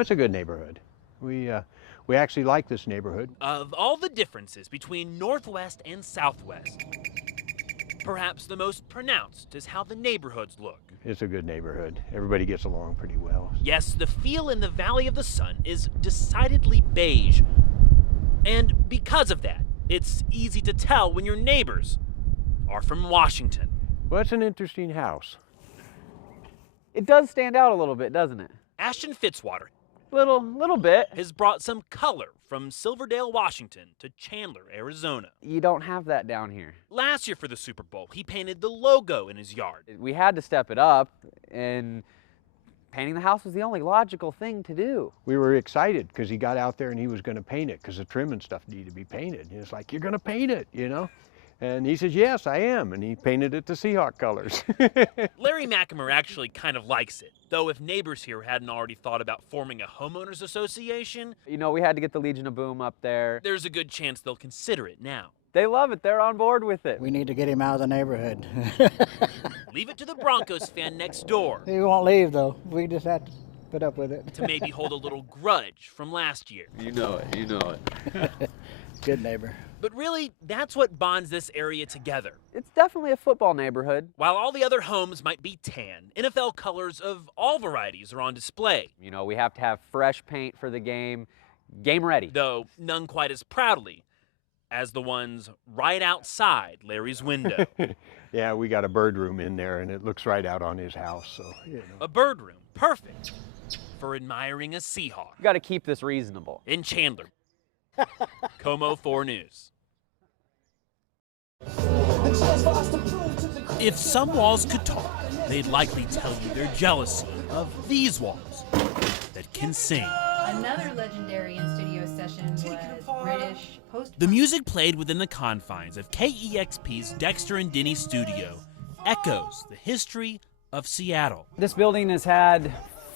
It's a good neighborhood. We actually like this neighborhood. Of all the differences between Northwest and Southwest, perhaps the most pronounced is how the neighborhoods look. It's a good neighborhood. Everybody gets along pretty well. Yes, the feel in the Valley of the Sun is decidedly beige. And because of that, it's easy to tell when your neighbors are from Washington. Well, it's an interesting house. It does stand out a little bit, doesn't it? Ashton Fitzwater Little bit. has brought some color from Silverdale, Washington to Chandler, Arizona. You don't have that down here. Last year for the Super Bowl, he painted the logo in his yard. We had to step it up, and painting the house was the only logical thing to do. We were excited because he got out there and he was going to paint it because the trim and stuff needed to be painted. And it's like, you're going to paint it, you know? And he says, yes, I am. And he painted it the Seahawk colors. Larry McAmer actually kind of likes it, though if neighbors here hadn't already thought about forming a homeowners association, You know, we had to get the Legion of Boom up there. there's a good chance they'll consider it now. They love it. They're on board with it. We need to get him out of the neighborhood. Leave it to the Broncos fan next door He won't leave, though. We just have to put up with it. to maybe hold a little grudge from last year. You know it. Good neighbor. But really, that's what bonds this area together. It's definitely a football neighborhood. While all the other homes might be tan, NFL colors of all varieties are on display, You know, we have to have fresh paint for the game, game ready. though none quite as proudly as the ones right outside Larry's window. Yeah, we got a bird room in there and it looks right out on his house. So, you know. A bird room, perfect for admiring a Seahawk. You got to keep this reasonable. In Chandler, Como 4 News. If some walls could talk, they'd likely tell you their jealousy of these walls that can sing. Another legendary in-studio session was British post. The music played within the confines of KEXP's Dexter and Denny studio echoes the history of Seattle. This building has had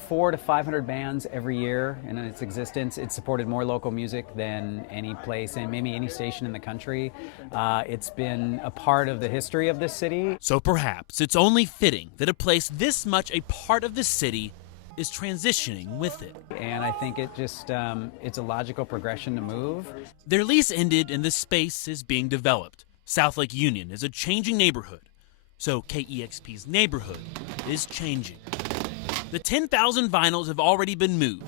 400 to 500 bands every year in its existence. It's supported more local music than any place and maybe any station in the country. It's been a part of the history of this city. So perhaps it's only fitting that a place this much a part of the city is transitioning with it. And I think it just, it's a logical progression to move. Their lease ended and the space is being developed. South Lake Union is a changing neighborhood, so KEXP's neighborhood is changing. The 10,000 vinyls have already been moved.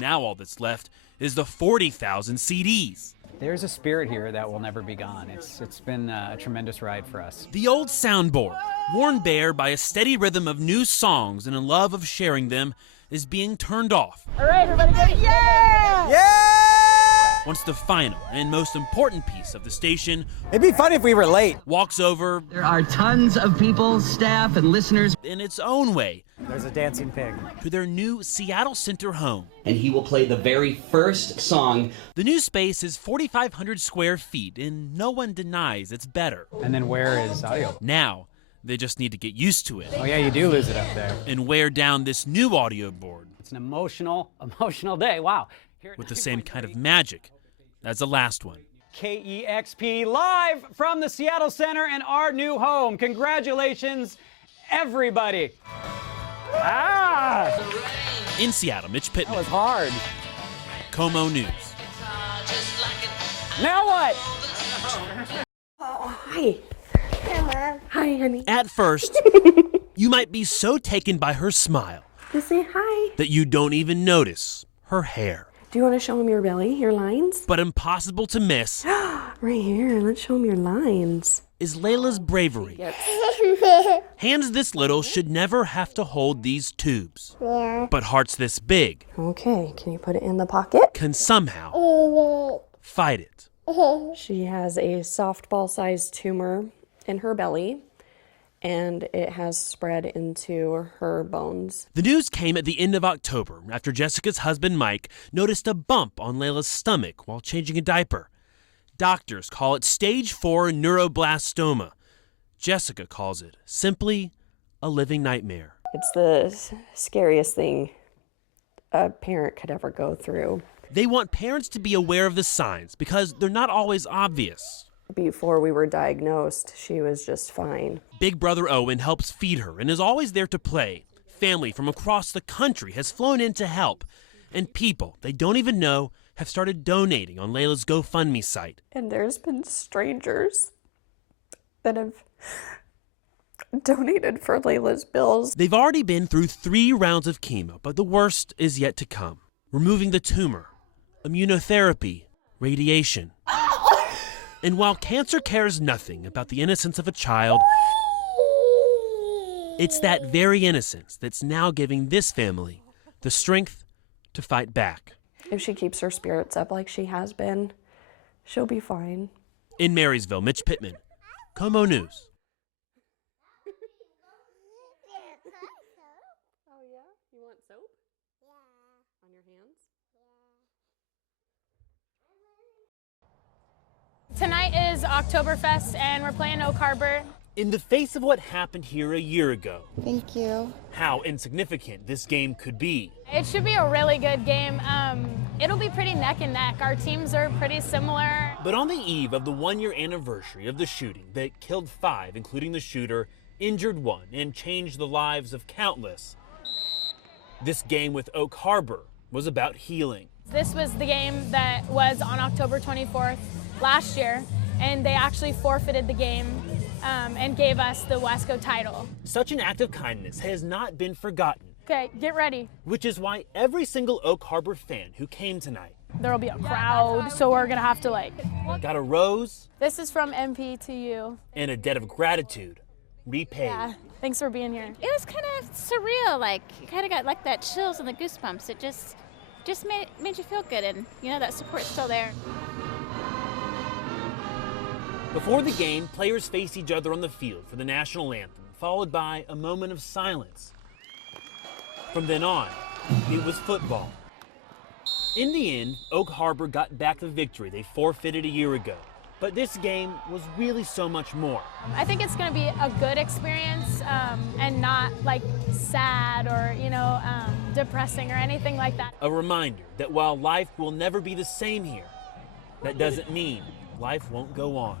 Now all that's left is the 40,000 CDs. There's a spirit here that will never be gone. It's been a tremendous ride for us. The old soundboard, worn bare by a steady rhythm of new songs and a love of sharing them, is being turned off. All right, everybody, go, yeah! Yeah! Once the final and most important piece of the station It'd be fun if we were late. walks over There are tons of people, staff, and listeners. in its own way There's a dancing pig. to their new Seattle Center home. And he will play the very first song. The new space is 4,500 square feet, and no one denies it's better. And then where is audio? Now, they just need to get used to it Oh yeah, you do lose it up there. and wear down this new audio board It's an emotional day. Wow. Here with the same kind of magic as the last one. KEXP live from the Seattle Center and our new home. Congratulations, everybody. In Seattle, Mitch Pittman, That was hard. Como News. Now what? Oh, hi. Hi, Mom. Hi, honey. At first, you might be so taken by her smile Just say hi. that you don't even notice her hair. Do you want to show him your belly, your lines? But impossible to miss Right here. Let's show him your lines. is Layla's bravery. Hands this little should never have to hold these tubes. Yeah. But hearts this big Okay, can you put it in the pocket? can somehow fight it. She has a softball-sized tumor in her belly, and it has spread into her bones. The news came at the end of October after Jessica's husband Mike noticed a bump on Layla's stomach while changing a diaper. Doctors call it stage 4 neuroblastoma. Jessica calls it simply a living nightmare. It's the scariest thing a parent could ever go through. They want parents to be aware of the signs because they're not always obvious. Before we were diagnosed, she was just fine. Big brother Owen helps feed her and is always there to play. Family from across the country has flown in to help. And people they don't even know have started donating on Layla's GoFundMe site. And there's been strangers that have donated for Layla's bills. They've already been through 3 rounds of chemo, but the worst is yet to come. Removing the tumor, immunotherapy, radiation. And while cancer cares nothing about the innocence of a child, it's that very innocence that's now giving this family the strength to fight back. If she keeps her spirits up like she has been, she'll be fine. In Marysville, Mitch Pittman, Como News. Oh yeah? You want soap? Yeah. On your hands? Tonight is Oktoberfest and we're playing Oak Harbor. In the face of what happened here a year ago, Thank you. how insignificant this game could be. It should be a really good game. It'll be pretty neck and neck. Our teams are pretty similar. But on the eve of the 1-year anniversary of the shooting that killed 5, including the shooter, injured 1, and changed the lives of countless, this game with Oak Harbor was about healing. This was the game that was on October 24th last year, and they actually forfeited the game and gave us the Wesco title. Such an act of kindness has not been forgotten, Okay, get ready. which is why every single Oak Harbor fan who came tonight There'll be a crowd, so we're gonna have to got a rose This is from MP to you. and a debt of gratitude repaid. Yeah, thanks for being here. It was kind of surreal. Like, you kind of got like that chills and the goosebumps. It just made you feel good, and you know that support's still there. Before the game, players faced each other on the field for the national anthem, followed by a moment of silence. From then on, it was football. In the end, Oak Harbor got back the victory they forfeited a year ago. But this game was really so much more. I think it's going to be a good experience and not sad or depressing or anything like that. A reminder that while life will never be the same here, that doesn't mean life won't go on.